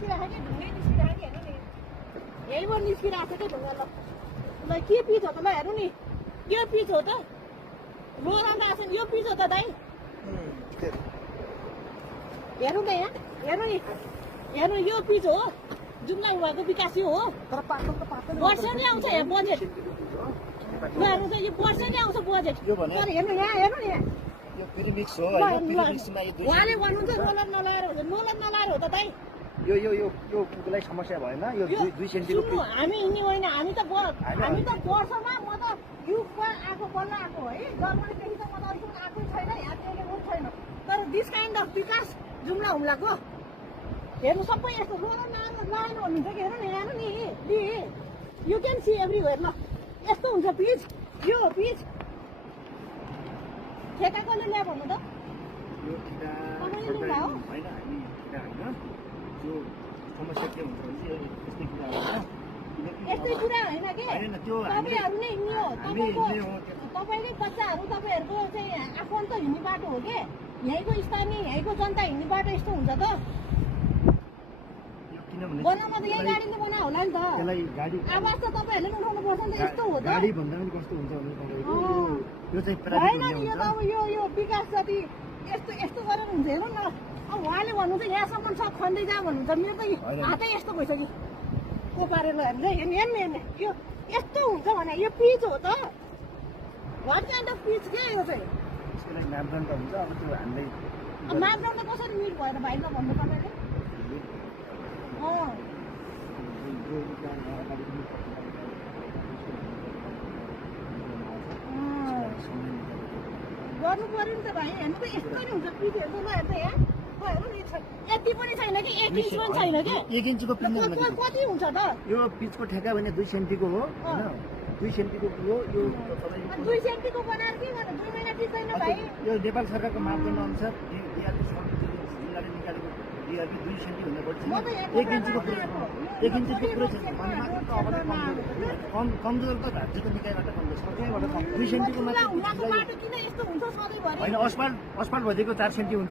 निस्किरहेको कि ढुङ्गै निस्किरहेको कि हेर्नु नि यहीँबाट निस्किरहेको छ कि ढुङ्गा ल ल के पिच हो त ल हेर्नु नि के पिच हो त रोरान्ड आएको छ नि यो पिच हो त दाइ हेर्नु त यहाँ हेर्नु नि हेर्नु यो पिच हो जुम्ला भएको विकास यो हो वर्ष नै आउँछ यहाँ बजेट ल हेर्नु त यो वर्ष नै आउँछ बजेट तर हेर्नु यहाँ हेर्नु नि यहाँ यो फेरि मिक्स हो हैन फेरि मिक्समा यो उहाँले भन्नुहुन्छ रोलर नलाएर हो त दाइ यो कुकुरलाई समस्या भएन यो 2 सेन्टिको सुन्नु हामी हिँड्ने होइन हामी त वर्षमा म त युगमा आएको बल्ल आएको है जर्मनीदेखि त म त अहिलेसम्म आएकै छैन यहाँ त्यसले पनि छैन तर दिस काइन्ड अफ विकास जुम्ला हुम्लाको हेर्नु सबै यस्तो रोलर लगाएन भन्नुहुन्छ कि हेर्नु नि हेर्नु नि यु क्यान सी एभ्रिवेयर ल यस्तो हुन्छ पिच यो पिच ठेका कसले ल्यायो भन्नु त यो ठेका तपाईँले ल्याउनु भयो हैन हामी ठेका हैन यो समस्या के हुन्छ भने चाहिँ यस्तै कुरा यस्तै कुरा हो होइन कि हैन त्यो तपाईँहरू नै हिँड्ने हो हामी हिँड्ने हो तपाईँकै बच्चाहरू तपाईँहरूको चाहिँ आफन्त हिँड्ने बाटो हो कि यहीँको स्थानीय यहीँको जनता हिँड्ने बाटो यस्तो हुन्छ त यो किनभने बनाउन त यही गाडीले बनायो होला नि त त्यसलाई गाडी आवाज त तपाईँहरूले पनि उठाउनु पर्छ नि त यस्तो हो त गाडी भन्दा पनि कस्तो हुन्छ भने तपाईँको यो चाहिँ होइन प्राइभेट नि यो त अब यो विकास जति यस्तो गरेर हुन्छ हेर्नु न अब उहाँले भन्नुहुन्छ यहाँसम्म छ खन्दै जा भन्नुहुन्छ मेरो त हातै यस्तो भइसक्यो को पारेर हेर्ने यो यस्तो हुन्छ भने यो पिच हो त वाट काइन्ड अफ पिच के यो चाहिँ त्यसको लागि मापदण्ड हुन्छ अब त्यो हामीले अब मापदण्ड कसरी मिट भएर भाइ नभन्नु तपाईँले गर्नु पर्यो नि त भाइ हेर्नु त यस्तो नि हुन्छ पिच हेर्नु ल हेर्नु यहाँ हेर्नु नि यति पनि छैन कि 1 इन्च पनि छैन कि 1 इन्चको पिच कति हुन्छ त यो पिचको ठेका भने 2 सेन्टिको हो हैन 2 सेन्टिको हो यो तपाईको 2 सेन्टिको बनाएर के गर्नु 2 महिना टिक्दैन भाइ यो नेपाल सरकारको मापदण्ड अनुसार डिआरपी जिल्लाले निकालेको डिआरपी 2 सेन्टि भन्दा बढी छैन 1 इन्चको पुरै 1 इन्चको पुरै छ कमजोर त राज्यको निकायबाट कमजोर छ त्यहीबाट 2 सेन्टिको मात्र बाटो किन यस्तो हुन्छ सधैँभरि हैन अस्पताल भइदिएको 4 सेन्टि हुन्छ